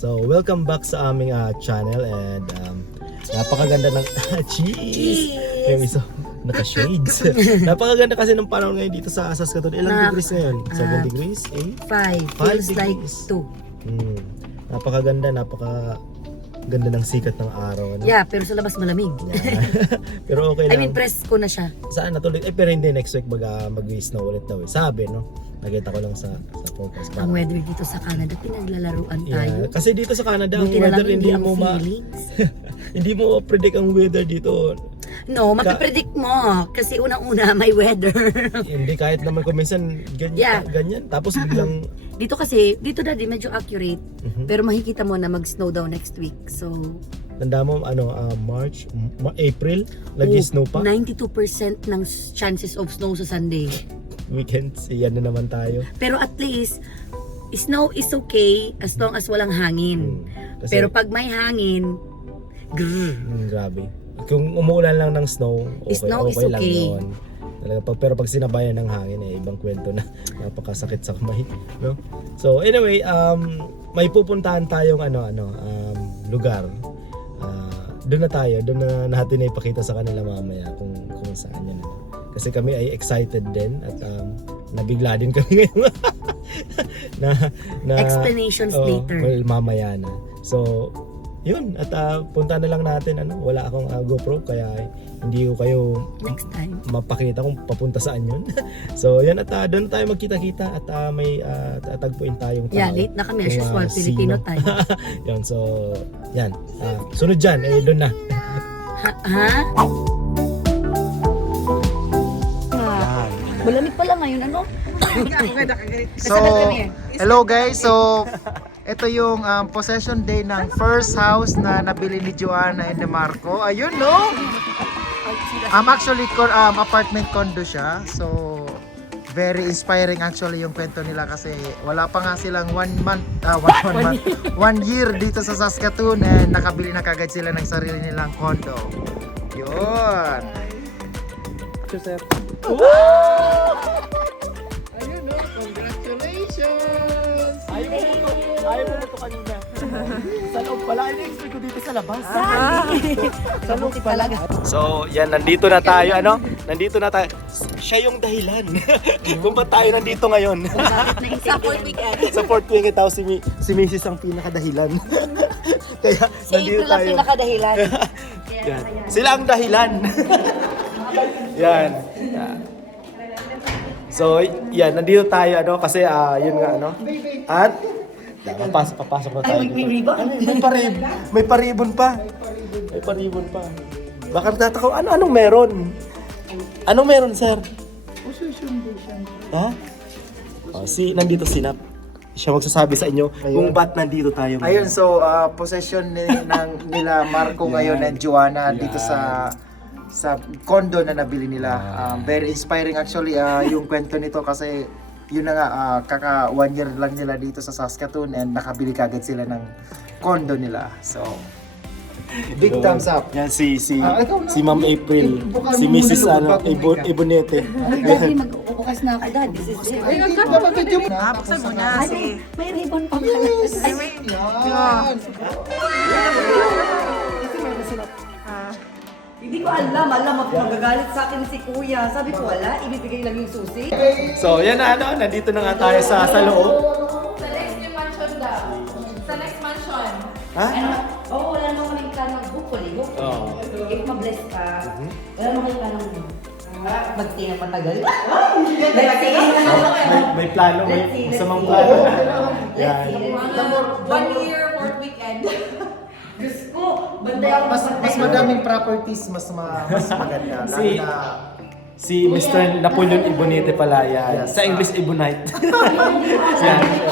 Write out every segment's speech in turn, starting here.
So, welcome back sa aming channel and napakaganda ng cheese! Kaya so, naka-shades. Napakaganda kasi ng panahon ngayon dito sa Saskatoon. Ilang degrees ngayon? 7 degrees? 8? 5. Feels like 2. Napakaganda ng sikat ng araw. Ano? Yeah, pero sa labas malamig. Yeah. Pero okay lang. I mean, press ko na siya. Saan natuloy? Pero hindi, next week mag-snow ulit daw. Sabi, no? Nakita ko lang sa focus. Ang weather dito sa Canada, pinaglalaruan tayo. Kasi dito sa Canada, ang Buti na weather lang hindi mo hindi mo predict ang weather dito. No, mapipredict mo. Kasi unang-una, may weather. Hindi, kahit naman kung minsan ganyan. Tapos biglang... Dito kasi, dito daddy, medyo accurate. Pero makikita mo na mag-snow daw next week. So... Tanda mo, March, April, snow pa. 92% ng chances of snow sa Sunday. Weekends, yan na naman tayo. Pero at least, snow is okay as long as walang hangin. Kasi, pero pag may hangin, grabe. Kung umuulan lang ng snow, okay lang yun. Pero pag sinabayan ng hangin, ibang kwento na. Napakasakit sa kamay, no? So anyway, may pupuntahan tayong lugar. Doon na natin ipakita sa kanila mamaya kung saan yan. Kasi kami ay excited din at nabigla din kami ngayon. na explanations later. Well, mamaya na. So, yun. At punta na lang natin. Wala akong GoPro kaya hindi ko kayo next time mapakita kung papunta saan yun. So, yan. At doon tayo magkita-kita at may tatagpuin tayong tao. Yeah, late na kami. As usual, Filipino time. Yan. So, yan. Sunod dyan. Doon na. Ha? Malamig pala ngayon, ano? So, hello guys. So, ito yung possession day ng first house na nabili ni Joanna and ni Marco. Ayun, no? Actually, apartment condo siya. So, very inspiring actually yung kwento nila kasi wala pa nga silang 1 year dito sa Saskatoon and nakabili na kagad sila ng sarili nilang condo. Yun. Joseph. Ayun, no? Congratulations! Ayaw mo ito kanina. Sa loob pala. I-expect ko dito sa labas. Sa loob pala. So, yan. Nandito na tayo. Nandito na tayo. Siya yung dahilan. Kung ba't tayo nandito ngayon. Sa 4th weekend. Sa 4th weekend tao si Mrs. ang pinakadahilan. Kaya nandito tayo. Pinakadahilan. Yan. Sila ang dahilan. Yan. So, yan, nandito tayo kasi yun nga at papasok na tayo. May paribon pa. Baka natakaw, anong meron? Anong meron, sir? Ha? Nandito Nap. Siya magsasabi sa inyo kung ba't nandito tayo. Ayun, so possession nila Marco ngayon and Joanna dito sa condo na nabili nila. Very inspiring actually yung kwento nito kasi yun na nga kaka 1 year lang nila dito sa Saskatoon and nakabili kagad sila ng condo nila. So big thumbs up. Yan si Ma'am April, si Mrs. Ibonete. Daddy, mag-ubukas na ako, Dad. This is it. Ayun, kapapapit yung Buksan mo na. May ribbon pa pala. Hindi ko alam, magagalit sa akin si Kuya. Sabi ko wala, ibibigay lang yung susi. So, yan na nandito na nga tayo sa loob. Sa next yung mansion daw. Sa next mansion. Ha? Wala naman kaming planong hopefully. If ma-bless ka, wala naman kaming planong mag-stay ng matagal. May plano, may masamang plano. Yan. 1 year, 4th weekend. Diyos ko, banday ako mas madaming properties, mas maganda. Si Mr. Napoleon Ibonete pala yan. Sa English, Ibonite.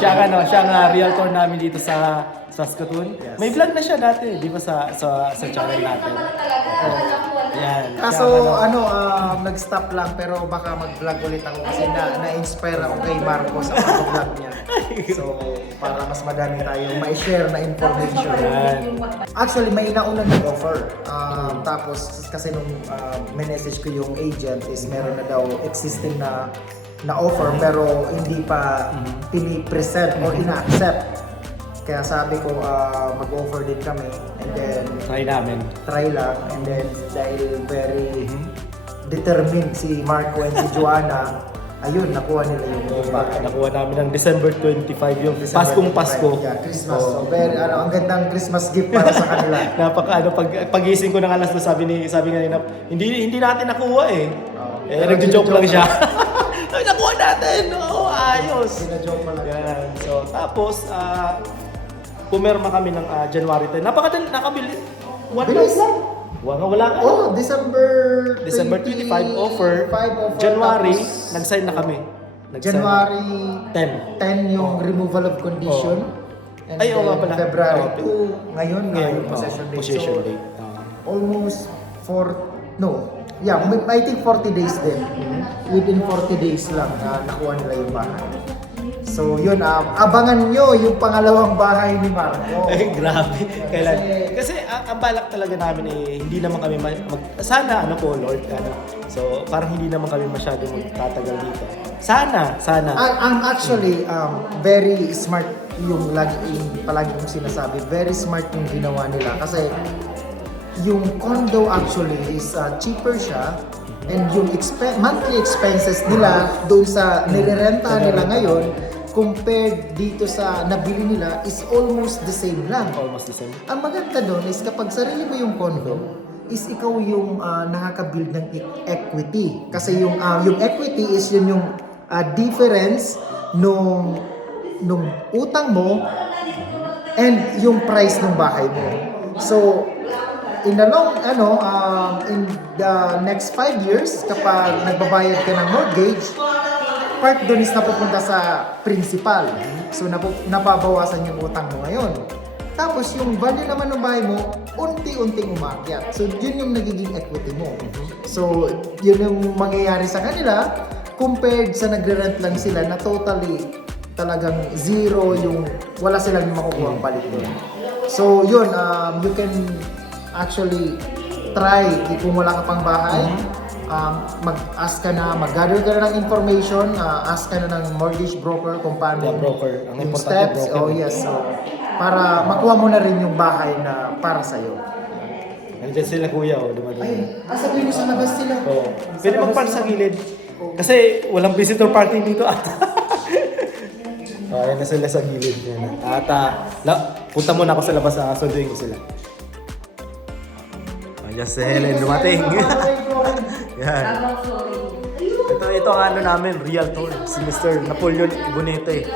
Siya ang realtor namin dito sa Saskatoon. Yes. May vlog na siya dati, di ba sa channel natin. Yan. Kaso nag-stop lang pero baka mag-vlog ulit ako kasi na-inspire ako kay Marco sa pag-vlog niya. So, para mas madami tayong ma-share na information. Actually, may naunang nag-offer. Tapos, kasi nung message ko yung agent is meron na daw existing na offer pero hindi pa pinipresent or ina-accept. Kaya sabi ko, mag-offer din kami. And then, Try namin. try lang. And then, dahil very determined si Marco and si Joanna, ayun, nakuha nila yung bahay. Nakuha namin ng December 25 yung December Paskong 25, Pasko. Yeah, Christmas. Oo. So, very, ang gandang Christmas gift para sa kanila. Pagising ko ng alas na sabi nga nila, hindi natin nakuha eh. Pero Nagjo-joke lang joke siya. Sabi, nakuha natin! Oo, ayos! Sina-joke pa lang. Yan. So, tapos, pumirma kami ng January 10. Napakadali, nakabili. One Bilis. month lang. Wala ka. Oh, December 25 offer. 5 offer. January, Tapos, nag-sign na kami. January 10. 10 yung removal of condition. And Ay, oo then nga pala. February Oo. 2, ngayon yung possession date. Possession So, date. almost I think 40 days din. Within 40 days lang na nakuha nila yung bahay. So yun, abangan nyo yung pangalawang bahay ni Marco. Ay, grabe. Kailan? Kasi ang balak talaga namin eh, hindi naman kami sana Lord, So, parang hindi naman kami masyadong magtatagal dito. Sana. Ang actually, very smart yung palagi kong sinasabi. Very smart yung ginawa nila. Kasi yung condo actually is cheaper siya. And yung monthly expenses nila doon sa nirerentahan nila ngayon compared dito sa nabili nila is almost the same lang. Almost the same. Ang maganda doon is kapag sarili mo yung condo, is ikaw yung nakaka-build ng equity. Kasi yung equity is yun yung difference nung utang mo and yung price ng bahay mo. So, in the next 5 years, kapag nagbabayad ka ng mortgage, part doon is napupunta sa principal. So, napabawasan yung utang mo ngayon. Tapos, yung value naman ng bahay mo, unti-unting umakyat. So, yun yung nagiging equity mo. So, yun yung mangyayari sa kanila compared sa nagre-rent lang sila na totally talagang zero yung wala silang makukuha ang palit doon. So, yun, you can actually try kung wala ka pang bahay. Mag-ask ka na, mag-gather ka na ng information, ask ka na ng mortgage broker kung paano broker. Ang yung importante, steps. broker. Oh yes, so, para makuha mo na rin yung bahay na para sa'yo. Nandiyan sila kuya, dumating. Ay, sabihin mo sa labas sila. Oo. Pwede magpark sa gilid. Kasi walang visitor parking dito at. Ayan na sila sa gilid. Yan. At punta muna ako sa labas, sunduin ko sila. Ayan si Helen dumating. Yan. Ito ang namin, real tour. Si Mr. Napoleon Ibonete.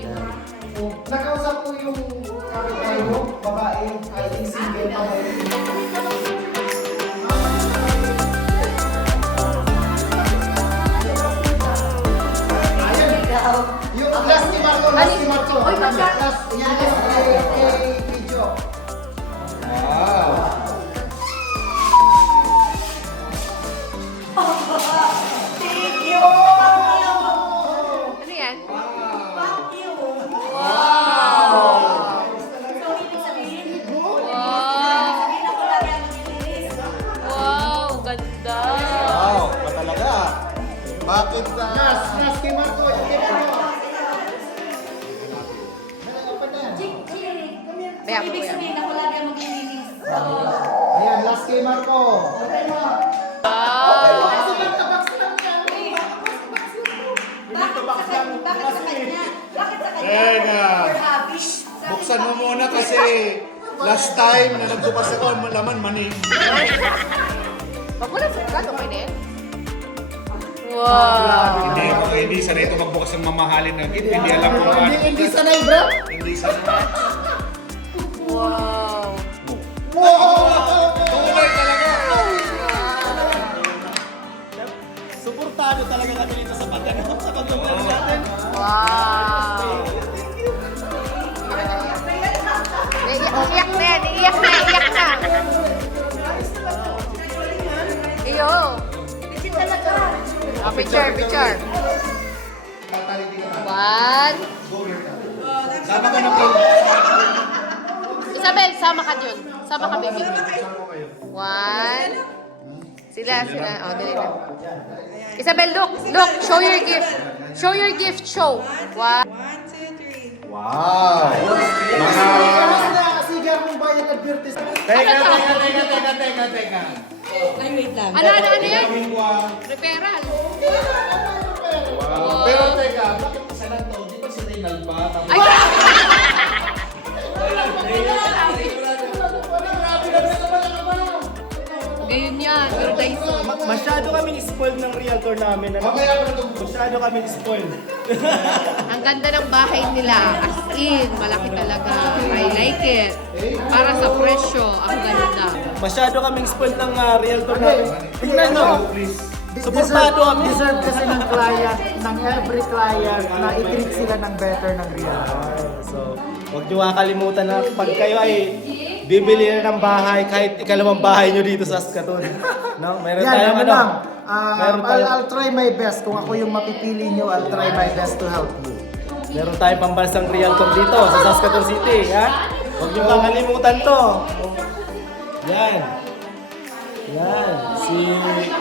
Yan. Nakausap ko yung kapitay mo, babae, I think single pa ngayon. Yung last ni Marco, last ni Marco. Oy, pagka- Last, yan, video. Thank you! Ano yan? Thank you! Wow! So, ibig sabihin, Wow! sabihin ako lagi ang maglinis. Wow! Ganda! Wow, ba talaga? Bakit Last kay Marco, yung kay Marco. Chick, come here. Kaya So, ibig kuya. sabihin ako lagi ang maglilinis. So, Ayan, last kay Marco. open mo. Wow! Bakit sa kanya? Bakit sa kanya? Teka. For hobby. Sabi Buksan mo ko, muna kasi last time na nagbukas ako, laman mani. Pag wala sa gato kayo din? Wow! Hindi sanay ito magbukas ng mamahalin na gift. Hindi alam kung ano. Hindi sanay, bro. Hindi sanay. Wow! Tunay talaga. Suportado talaga kami dito sa pagkakas natin. Wow! Iyak na yan! Iyak na! Iyo! legit talaga. Oh, picture! One! Sama ka na po. Isabel, sama ka dun. Sama ka, baby. One. Sila. Oh, dali na. Isabel, look. Show your gift. Show. 1, 2, 3. Wow! Sige akong bayad advertisement. Teka. Ay, wait lang. Ano yan? Referral. Wow. Pero teka, bakit isa lang to? Di ba si Reynald ba? Ay, Gayon yan, pero Daiso. Masyado kaming spoiled ng realtor namin. Ano? Mamaya ko na itong Masyado kaming spoiled. Ang ganda ng bahay nila. As in, malaki talaga. I like it. Para sa presyo, ang ganda. Masyado kaming spoiled ng realtor namin. Tingnan nyo. Suportado kami. Deserve kasi ng client, ng every client, na i-treat sila ng better ng realtor. So, huwag nyo kakalimutan na pag kayo ay bibili na ng bahay, kahit ikalawang bahay nyo dito sa Saskatoon. No? Meron Yan, tayong ano ano. lang. Meron tayong, I'll try my best. Kung ako yung mapipili nyo, I'll try my best to help you. meron tayong pambansang realtor dito sa Saskatoon City. Ha? Huwag nyo kakalimutan to. Yan. Yan. Si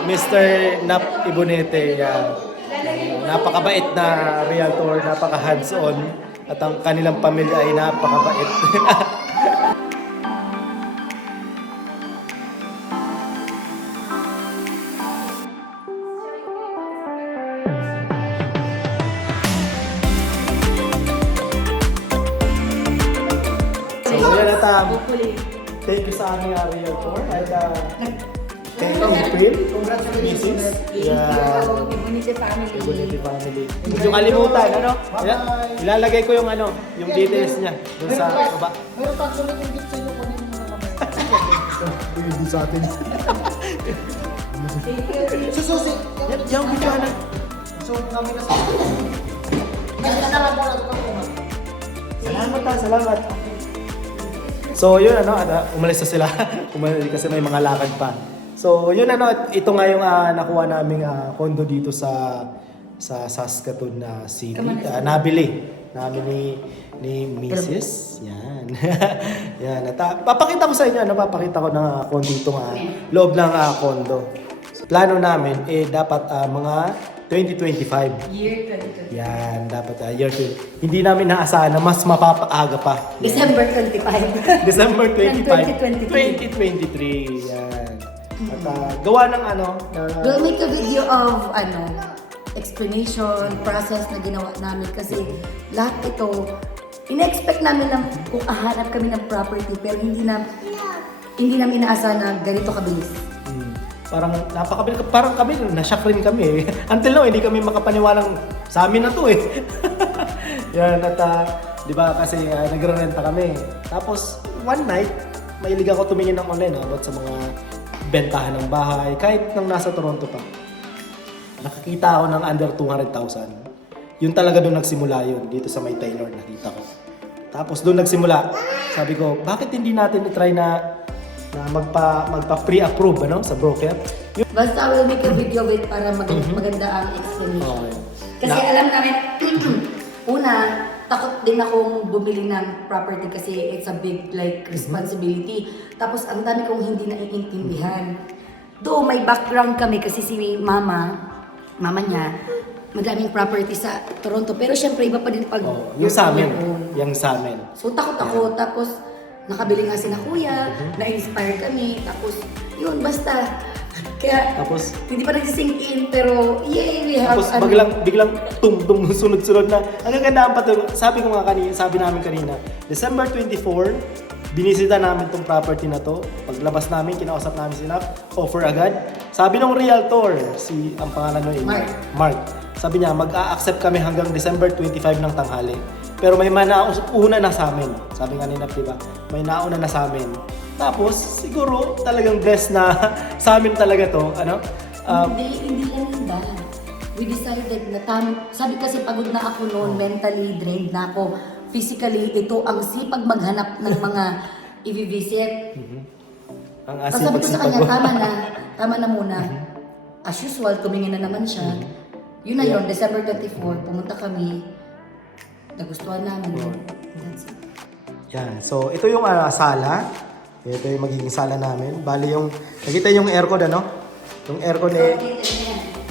Mr. Nap Ibonete. Yan. Napakabait na realtor, napaka hands-on. At ang kanilang pamilya ay napakabait. So, yan at thank you sa aming realtor at kay April, Mrs. Yeah. Immunity family. Immunity family. Hindi nyo kalimutan, ano? Ilalagay ko yung ano, yung details niya dun sa baba. Meron pa sulit yung gift sa inyo, kunin mo na mamaya. Hindi sa atin. Sususi! Yung video na. So, kami na sa Kaya na lang mo lang Salamat. So, yun ano, umalis na sila. Umalis kasi may mga lakad pa. So, yun ano, ito nga yung nakuha naming condo dito sa Saskatoon na city. Nabili namin ni Mrs. Yan. Yan. At papakita ko sa inyo, papakita ko ng condo itong loob ng condo. Plano namin dapat mga 2025. Year 2020. Yan, dapat year 20. Hindi namin naasahan na mas mapapaaga pa. Yan. December 25. December 25, 2023. 2023. Yan. At gawa ng We'll make a video of explanation, process na ginawa namin kasi lahat ito, in-expect namin na kung ahanap kami ng property pero hindi namin inaasahan na ganito kabilis. parang napakabilis, parang kami, na-shock rin kami. Until now, hindi kami makapaniwalang sa amin na to eh. Yan, at di ba kasi nagre-renta kami. Tapos, one night, mahilig ako tumingin ng online about sa mga bentahan ng bahay, kahit nang nasa Toronto pa. Nakakita ako ng under 200,000. Yun talaga doon nagsimula yun, dito sa may Taylor nakita ko. Tapos doon nagsimula, sabi ko, bakit hindi natin i-try na magpa-pre-approve sa broker? Basta we'll make a video of it para maganda ang explanation. Okay. Kasi alam namin, una, takot din akong bumili ng property kasi it's a big responsibility. Tapos ang dami kong hindi naiintindihan. Though may background kami kasi si mama niya, madaming property sa Toronto. Pero syempre iba pa din pag yung sa amin. Yung sa amin. So takot ako. Tapos nakabili nga si na kuya, na-inspire kami. Tapos yun, basta. Kaya Tapos, hindi pa nagsisink in, pero yay, we have tapos biglang tum sunod-sunod na. Ang gagandaan pa to, sabi namin kanina, December 24, binisita namin tong property na to. Paglabas namin, kinausap namin sila, offer agad. Sabi ng realtor, ang pangalan nyo Mark. Sabi niya, mag-a-accept kami hanggang December 25 ng tanghali. Pero may nauna na sa amin. Sabi nga ni Nap, diba? May nauna na sa amin. Tapos, siguro talagang blessed na sa amin talaga to. Hindi yan handa. We decided na sabi kasi pagod na ako noon, mentally drained na ako. Physically, ito ang sipag maghanap ng mga i-visit. Ang Sabi ko sa kanya, asipag-sipag tama na muna. As usual, tumingin na naman siya. Yun na yun, December 24, pumunta kami. Nagustuhan namin yun. That's it. Yan. So, ito yung sala. Ito yung magiging sala namin. Bali yung, nakita yung aircon Yung aircon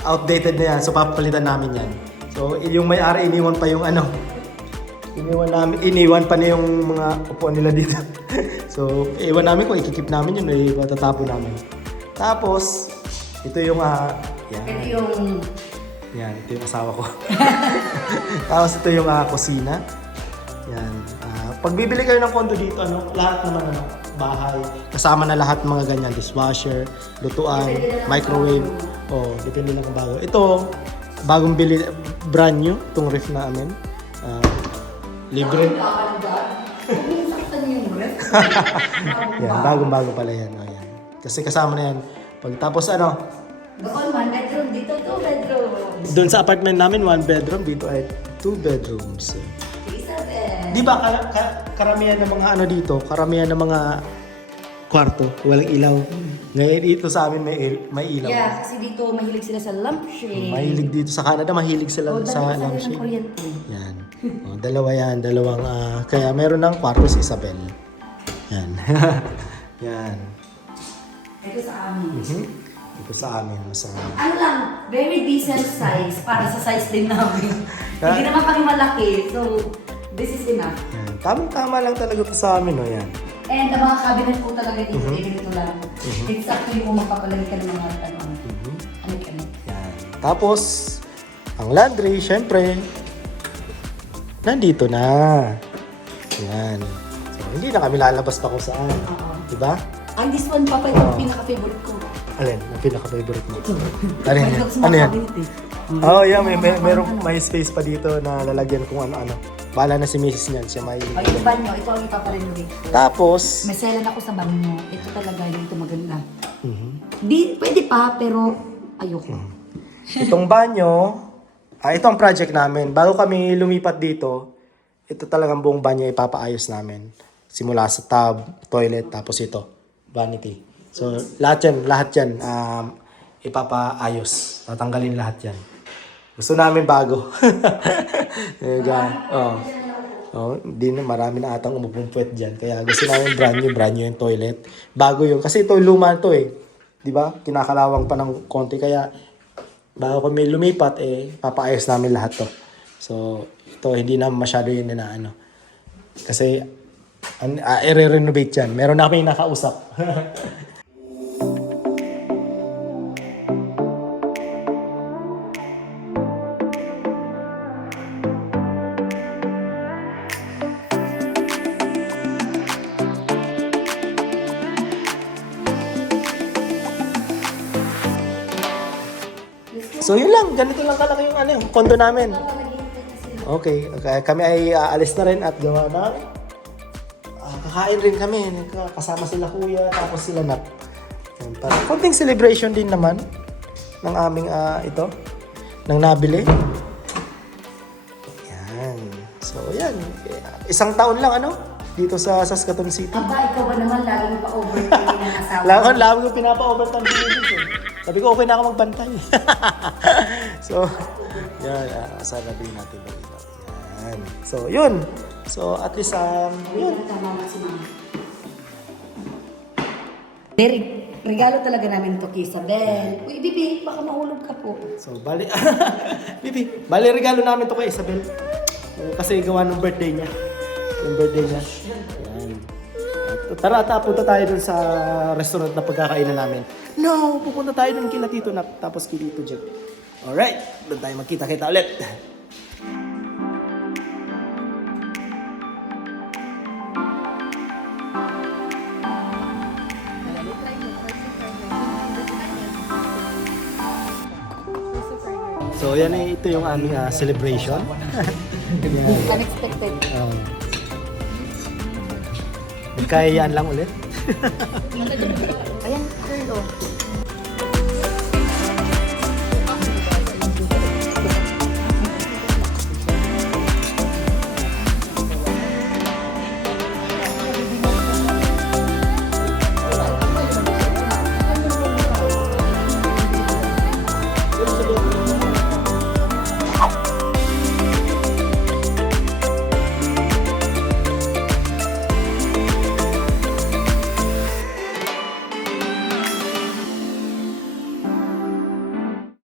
outdated na yan. So, papalitan namin yan. So, yung may-ari iniwan pa yung iniwan pa niya yung mga upuan nila dito. So, iwan namin kung ikikip namin yun, ay matatapon namin. Tapos, ito yung, yan. Ito yung... Yan, ito yung asawa ko. Tapos ito yung kusina. Yan. Pag bibili kayo ng condo dito, lahat naman bahay, kasama na lahat mga ganyan, dishwasher, lutuan, microwave. Depende lang kung bago. Ito, bagong bili, brand new, itong ref namin. Libre. Yan, bagong-bago pala yan. Ayan. Kasi kasama na yan. Pagtapos Doon, 1 bedroom. Dito, 2 bedroom. doon sa apartment namin, 1 bedroom. Dito ay 2 bedrooms. Isabel. Di ba karamihan ng mga dito, karamihan ng mga kwarto, walang ilaw. Ngayon dito sa amin may ilaw. Yeah, kasi dito mahilig sila sa lampshade. Mahilig dito sa Canada, mahilig sila sa dalawa lampshade. ng kuryente. Yan. Dalawa yan, dalawang kaya meron ng kwarto si Isabel. Yan. Yan. Ito sa amin. Ito sa amin, masama. Ano lang, very decent size para sa size din namin. Hindi naman kami malaki, so this is enough. Yan. Tamang-tama lang talaga ito sa amin, no? Yan. And ang mga cabinet po talaga dito, ganito lang. It's actually kung magpapalagay ka ng mga ano. Yan. Tapos, ang laundry, syempre, nandito na. Yan. So, hindi na kami lalabas pa kung saan. Diba? And this one, Papa, ito ang pinaka-favorite ko. Alin? Ang pinaka-favorite mo? Ano May yan? look sa mga Ano yan? cabinet eh. Yeah, may space pa dito na lalagyan kung ano-ano. Bahala na si Mrs. niyan, siya may... Ay, yung banyo, ito ang ipaparenovate ko. Tapos, May selan ako sa banyo. Ito talaga yung ito maganda. Pwede pa, pero ayoko. itong banyo, ito ang project namin. Bago kami lumipat dito, ito talagang buong banyo ipapaayos namin. Simula sa tub, toilet, tapos ito, vanity. So, lahat yan, ipapaayos. Tatanggalin lahat yan. Gusto namin bago. Hindi na, marami na atang umupong puwet dyan. Kaya gusto namin brand new yung toilet. Bago yun. Kasi ito, luma to eh. Di ba? Kinakalawang pa ng konti. Kaya, bago kami lumipat, papaayos namin lahat to. So, ito, hindi na masyado yun na ano. Kasi, i-renovate yan. Meron na kami nakausap. So yun lang, ganito lang kalaki yung condo namin. Okay, kami ay aalis na rin at gawa na. Kakain rin kami, kasama sila kuya, tapos sila nap. Yan, para konting celebration din naman ng aming ng nabili. Yan. So yan, isang taon lang dito sa Saskatoon City. Aba, ikaw ba naman lagi mo pa-overtime ng asawa? Lagi ko pinapa-overtime dito. Sabi ko, okay na ako magbantay. So, yan. Sarapin natin dito. Yan. So, yun. So, at least, yun. Regalo talaga namin to kay Isabel. Uy, Bibi, baka mahulog ka po. So, bali regalo namin to kay Isabel. Kasi gawa ng birthday niya. Yung birthday niya. Yan. Tara, punta tayo dun sa restaurant na pagkakainan namin. No, pupunta tayo dun kila Tito Nap, tapos kila Tito Jack. Alright, doon tayo magkita-kita ulit. So yan ito yung aming celebration. Unexpected. Magkayaan lang ulit. Ayan, girl, oh.